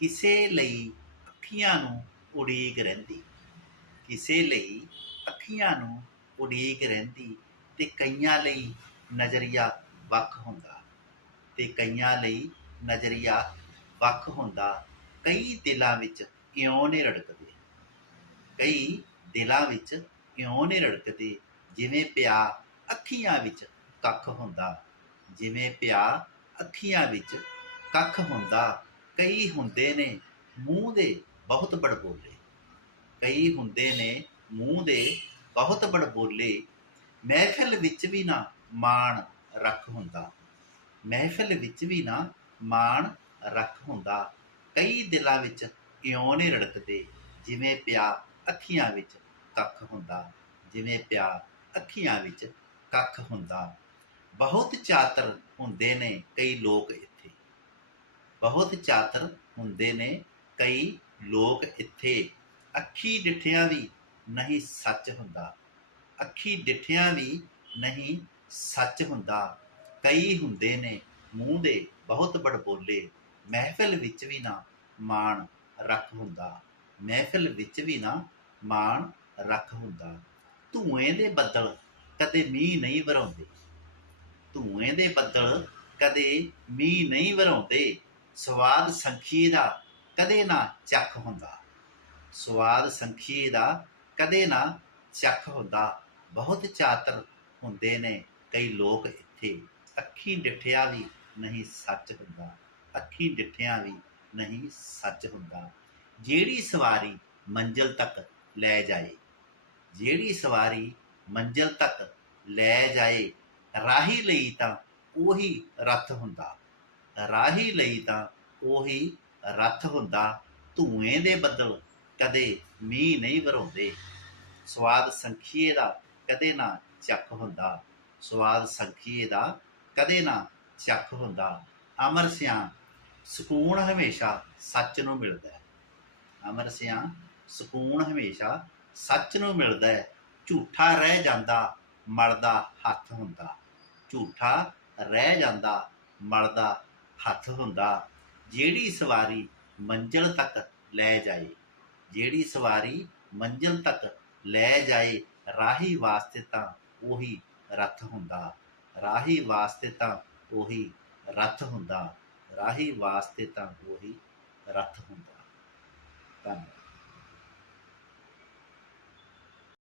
ਕਿਸੇ ਲਈ ਅੱਖੀਆਂ ਨੂੰ ਉਡੀਕ ਰਹਿੰਦੀ। ਕਿਸੇ ਲਈ ਅੱਖੀਆਂ ਨੂੰ ਉਡੀਕ ਰਹਿੰਦੀ ਤੇ ਕਈਆਂ ਲਈ ਨਜ਼ਰੀਆ ਵੱਖ ਹੁੰਦਾ। ਤੇ ਕਈਆਂ ਲਈ ਨਜ਼ਰੀਆ ਵੱਖ ਹੁੰਦਾ। ਕਈ ਦਿਲਾਂ ਵਿੱਚ ਕਿਉਂ ਨਹੀਂ ਰੜਕਦੇ? ਕਈ ਦਿਲਾਂ ਵਿੱਚ ਕਿਉਂ ਨਹੀਂ ਰੜਕਦੇ? ਜਿਵੇਂ ਪਿਆ ਅੱਖੀਆਂ ਵਿੱਚ ਕੱਖ ਹੁੰਦਾ। ਜਿਵੇਂ ਪਿਆ ਅੱਖੀਆਂ ਵਿੱਚ ਕੱਖ ਹੁੰਦਾ। ਕਈ ਹੁੰਦੇ ਨੇ ਮੂੰਹ ਦੇ ਬਹੁਤ ਬੜਬੋਲੇ। ਕਈ ਹੁੰਦੇ ਨੇ ਮੂੰਹ ਦੇ ਬਹੁਤ ਬੜਬੋਲੇ। ਮਹਿਫਿਲ ਵਿੱਚ ਵੀ ਨਾ ਮਾਣ ਰੱਖ ਹੁੰਦਾ। ਮਹਿਫਿਲ ਵਿੱਚ ਵੀ ਨਾ ਮਾਣ ਰੱਖ ਹੁੰਦਾ। ਕਈ ਦਿਲਾਂ ਵਿੱਚ ਕਿਉਂ ਨੇ ਰੜਕਦੇ ਜਿਵੇਂ ਪਿਆ ਅੱਖੀਆਂ ਵਿੱਚ ਕੱਖ ਹੁੰਦਾ। ਜਿਵੇਂ ਪਿਆ ਅੱਖੀਆਂ ਵਿੱਚ ਕੱਖ ਹੁੰਦਾ। ਬਹੁਤ ਚਾਤਰ ਹੁੰਦੇ ਨੇ ਕਈ ਲੋਕ ਬਹੁਤ ਚਾਤਰ ਹੁੰਦੇ ਨੇ। ਕਈ ਲੋਕ ਇੱਥੇ ਅੱਖੀ ਡਿਠਿਆਂ ਵੀ ਨਹੀਂ ਸੱਚ ਹੁੰਦਾ। ਅੱਖੀ ਡਿਠਿਆਂ ਵੀ ਨਹੀਂ ਸੱਚ ਹੁੰਦਾ। ਕਈ ਹੁੰਦੇ ਨੇ ਮੂੰਹ ਦੇ ਬਹੁਤ ਬੜਬੋਲੇ। ਮਹਿਫਲ ਵਿੱਚ ਵੀ ਨਾ ਮਾਣ ਰੱਖ ਹੁੰਦਾ। ਮਹਿਫਿਲ ਵਿੱਚ ਵੀ ਨਾ ਮਾਣ ਰੱਖ ਹੁੰਦਾ। ਧੂਏ ਦੇ ਬੱਦਲ ਕਦੇ ਮੀਂਹ ਨਹੀਂ ਵਰਾਉਂਦੇ ਧੂਏ ਦੇ ਬੱਦਲ ਕਦੇ ਮੀਂਹ ਨਹੀਂ ਵਰਾਉਂਦੇ ਸਵਾਦ ਸੰਖੀ ਦਾ ਕਦੇ ਨਾ ਚੱਖ ਹੁੰਦਾ। ਸਵਾਦ ਸੰਖੀ ਦਾ ਕਦੇ ਨਾ ਚੱਖ ਹੁੰਦਾ। ਬਹੁਤ ਚਾਤਰ ਹੁੰਦੇ ਨੇ। ਕਈ ਲੋਕ ਇੱਥੇ ਅੱਖੀ ਡਿਠਿਆ ਵੀ ਨਹੀਂ ਸੱਚ ਹੁੰਦਾ। ਅੱਖੀ ਡਿਠਿਆ ਵੀ ਨਹੀਂ ਸੱਚ ਹੁੰਦਾ। ਜਿਹੜੀ ਸਵਾਰੀ ਮੰਜ਼ਲ ਤੱਕ ਲੈ ਜਾਏ, ਜਿਹੜੀ ਸਵਾਰੀ ਮੰਜ਼ਲ ਤੱਕ ਲੈ ਜਾਏ, ਰਾਹੀ ਲਈ ਤਾਂ ਉਹੀ ਰਥ ਹੁੰਦਾ। ਰਾਹੀ ਲਈ ਤਾਂ ਉਹੀ ਰੱਥ ਹੁੰਦਾ, ਧੂਏ ਦੇ ਬੱਦਲ ਕਦੇ ਮੀਂਹ ਨਹੀਂ ਵਰਾਉਂਦੇ ਸਵਾਦ ਸੰਖੀਏ ਦਾ ਕਦੇ ਨਾ ਚੱਕ ਹੁੰਦਾ। ਸਵਾਦ ਸੰਖੀਏ ਦਾ ਕਦੇ ਨਾ ਚੱਕ ਹੁੰਦਾ। ਅਮਰ ਸਿਆਂ ਸਕੂਨ ਹਮੇਸ਼ਾ ਸੱਚ ਨੂੰ ਮਿਲਦਾ ਹੈ। ਅਮਰ ਸਿਆਂ ਸਕੂਨ ਹਮੇਸ਼ਾ ਸੱਚ ਨੂੰ ਮਿਲਦਾ ਹੈ। ਝੂਠਾ ਰਹਿ ਜਾਂਦਾ ਮਲਦਾ ਹੱਥ ਹੁੰਦਾ। ਝੂਠਾ ਰਹਿ ਜਾਂਦਾ ਮਲਦਾ ਹੱਥ ਹੁੰਦਾ, ਜਿਹੜੀ ਸਵਾਰੀ ਮੰਜ਼ਲ ਤੱਕ ਲੈ ਜਾਏ, ਜਿਹੜੀ ਸਵਾਰੀ ਮੰਜ਼ਲ ਤੱਕ ਲੈ ਜਾਏ, ਰਾਹੀ ਵਾਸਤੇ ਤਾਂ ਉਹੀ ਰੱਥ ਹੁੰਦਾ। ਰਾਹੀ ਵਾਸਤੇ ਤਾਂ ਉਹੀ ਰੱਥ ਹੁੰਦਾ। ਰਾਹੀ ਵਾਸਤੇ ਤਾਂ ਉਹੀ ਰੱਥ ਹੁੰਦਾ। ਧੰਨਵਾਦ।